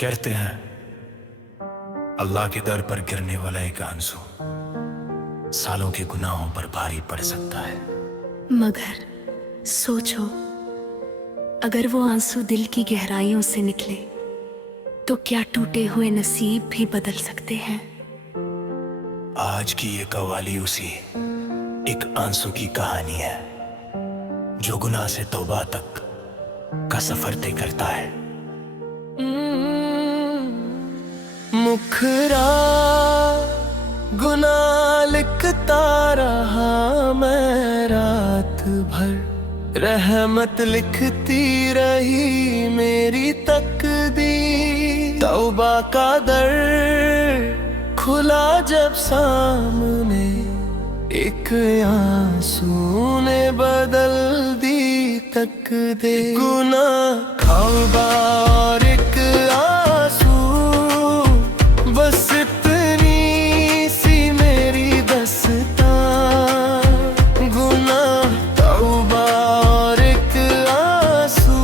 कहते हैं अल्लाह के दर पर गिरने वाला एक आंसू सालों के गुनाहों पर भारी पड़ सकता है। मगर सोचो, अगर वो आंसू दिल की गहराइयों से निकले तो क्या टूटे हुए नसीब भी बदल सकते हैं। आज की ये कव्वाली उसी एक आंसू की कहानी है जो गुनाह से तौबा तक का सफर तय करता है। मुखरा गुनाह लिखता रहा मैं रात भर, रहमत लिखती रही मेरी तकदीर। तौबा का दर खुला जब सामने, एक आंसू ने बदल दी तकदीर। गुनाह तौबा और एक आंसू, बस इतनी सी मेरी दास्तां। गुनाह तौबा और एक आंसू,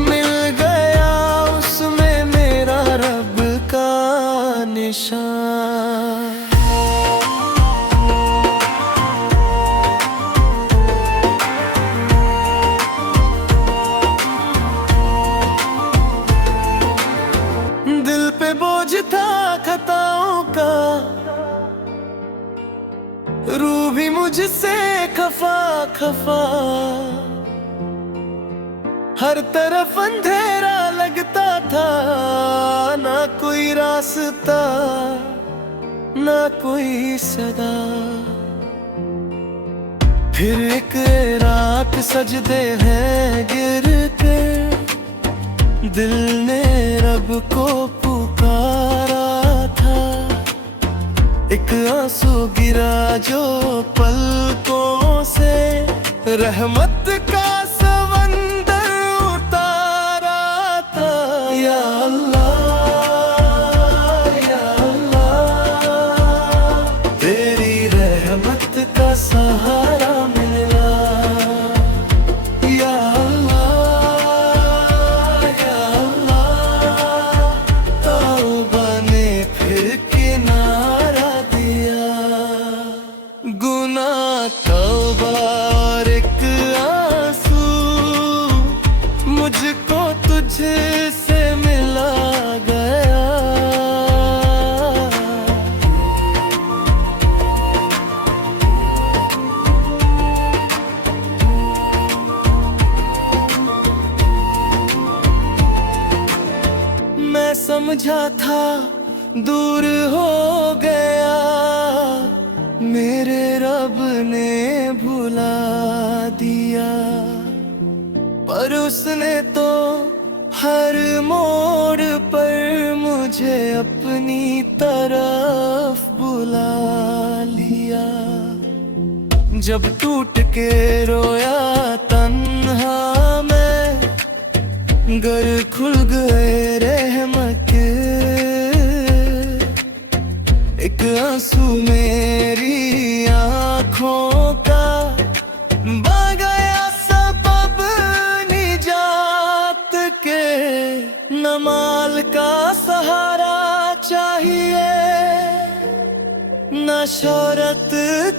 मिल गया उसमें मेरा रब का निशान। दिल पे बोझ था खताओं का, रूह भी मुझसे खफा खफा। हर तरफ अंधेरा लगता था, ना कोई रास्ता ना कोई सदा। फिर एक रात सजदे हैं गिर के, दिल ने रब को पुकारा था। एक आंसू गिरा जो पलकों से रहमत का समंदर उतारा था। या अल्लाह या अल्लाह, तेरी रहमत का सहारा मिला। या तौबा और एक आंसू, मुझको तुझसे मिला गया। मैं समझा था दूर हो गया, मेरे रब ने भुला दिया। पर उसने तो हर मोड़ पर मुझे अपनी तरफ बुला लिया। जब टूट के रोया तन्हा मैं, गर खुल गए रहमत। एक आंसू मेरी आँखों का बन गया सबब निजात के। न माल का सहारा चाहिए, न शोहरत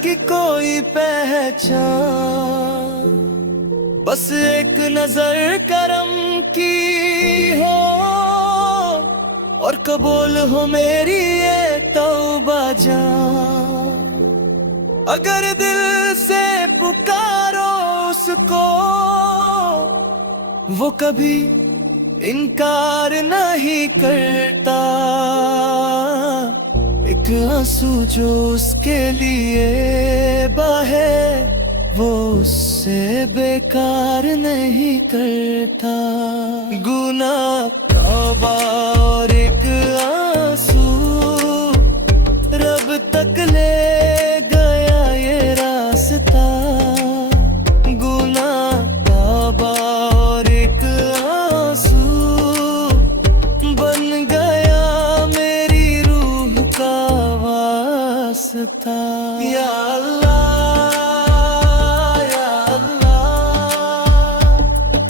की कोई पहचान। बस एक नजर करम की हो और कबूल हो मेरी ये तौबा जान। अगर दिल से पुकारो उसको, वो कभी इनकार नहीं करता। एक आंसू जो उसके लिए बहे, वो उससे बेकार नहीं करता। गुनाह तौबा और एक आंसू, रब तक ले गया ये रास्ता। गुनाह तौबा और एक आंसू, बन गया मेरी रूह का वास्ता। या अल्लाह या अल्लाह,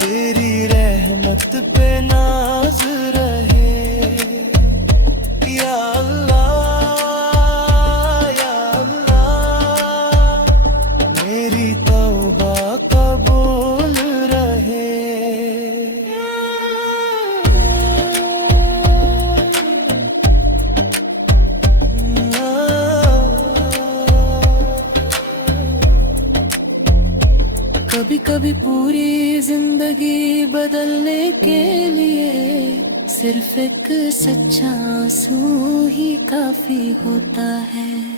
तेरी रहमत पे नाज़ कभी कभी पूरी जिंदगी बदलने के लिए सिर्फ एक सच्चा आंसू ही काफी होता है।